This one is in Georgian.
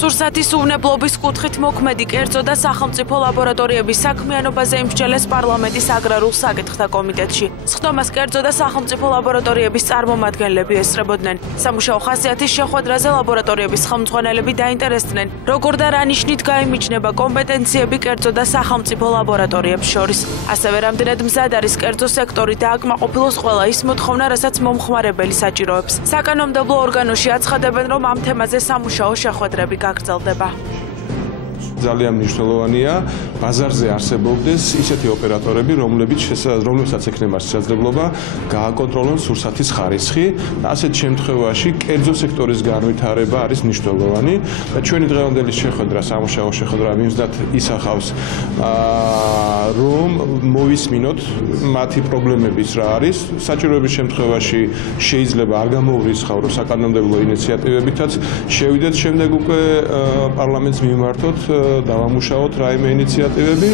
სურსათის უვნებლობის კუთხით მოქმედი კერძო და სახელმწიფო ლაბორატორიების საქმიანობაზე იმსჯელეს პარლამენტის აგრარულ საკითხთა კომიტეტში. სხდომას კერძო და სახელმწიფო ლაბორატორიების წარმომადგენლები ესწრებოდნენ. სამუშაო ხასიათის შეხვედრაზე ლაბორატორიების ხელმძღვანელები დაინტერესდნენ, როგორ და რა ნიშნით გაიმიჯნება კომპეტენციები კერძო და სახელმწიფო ლაბორატორიებს შორის. ასევე რამდენად მზად არის კერძო სექტორი და აკმაყოფილოს ყველა ის მოთხოვნა, რასაც მომხმარებელი საჭიროებს. საკანონმდებლო ორგანოში აცხადებენ, რომ ამ თემაზე სამუშაო შეხვედრები გაგრძელდება. ძალიან მნიშვნელოვანია ბაზარზე არსებობდეს ისეთი ოპერატორები, რომლებსაც ექნება შესაძლებლობა გააკონტროლონ სურსათის ხარისხი. ასეთ შემთხვევაში კერძო სექტორის განვითარება არის მნიშვნელოვანი და ჩვენი დღევანდელი შეხვედრა, სამუშაო შეხვედრა მიზნად ისახავს, რომ მოვისმინოთ მათი პრობლემების რა არის. საჭიროების შემთხვევაში შეიძლება არ გამოვრიცხავრო საკანონმდებლო ინიციატივებითაც შევიდეთ, შემდეგ უკვე პარლამენტს მიმართოთ დავამუშაოთ რაიმე ინიციატივები